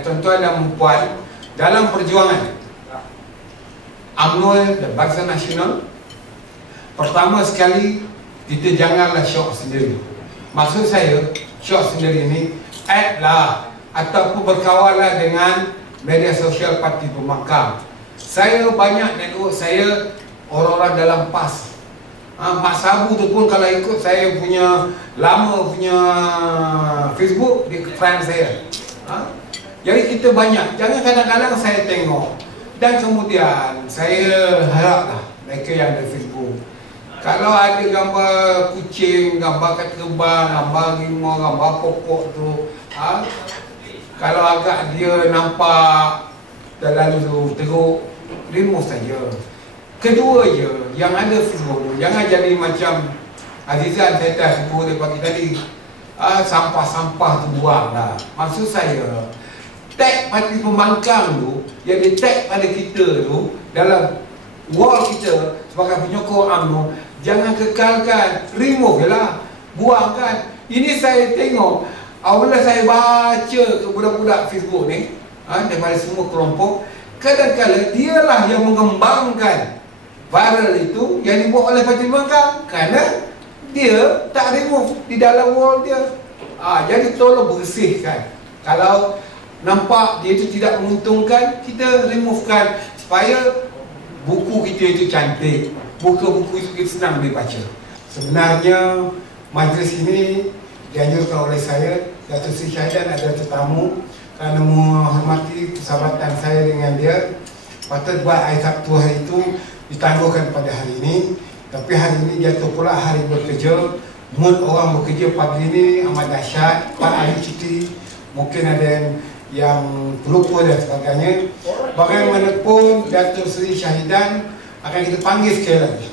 Tuan-tuan dan puan, dalam perjuangan UMNO dan Barisan Nasional, pertama sekali kita janganlah syok sendiri. Maksud saya, syok sendiri ni add lah ataupun berkawanlah dengan media sosial parti pemakam. Saya banyak network saya orang-orang dalam PAS. Mak Sabu tu pun kalau ikut saya punya lama punya Facebook, dia friend saya. Jadi kita banyak, jangan kadang-kadang saya tengok dan kemudian saya haraplah mereka yang ada Facebook, kalau ada gambar kucing, gambar kat terbang, gambar rimau, gambar pokok tu, kalau agak dia nampak terlalu teruk, remove saja. Kedua je, yang ada Facebook tu jangan jadi macam Azizan saya dah sebut dia pagi tadi, sampah-sampah tu buang lah. Maksud saya, tag parti pembangkang tu yang dia tag pada kita tu dalam wall kita sebagai penyokong UMNO, jangan kekalkan, remove je lah, buangkan. Ini saya tengok apabila saya baca ke budak-budak Facebook ni, daripada semua kelompok, kadang-kadang dialah yang mengembangkan viral itu yang dibuat oleh parti pembangkang kerana dia tak remove di dalam wall dia. Jadi tolong bersihkan. Kalau nampak dia itu tidak menguntungkan, kita removekan supaya buku kita itu cantik, buku-buku itu kita senang dibaca. Sebenarnya majlis ini dianjurkan oleh saya, Datuk Seri Syahidan ada tetamu, kerana menghormati persahabatan saya dengan dia, patut buat hari Sabtu hari itu ditangguhkan pada hari ini. Tapi hari ini jatuh pula hari bekerja, mood orang bekerja pagi ini amat dahsyat, 4 hari cuti, mungkin ada yang pelupa dan sebagainya. Bagaimanapun Datuk Seri Syahidan akan kita panggil sekali lagi.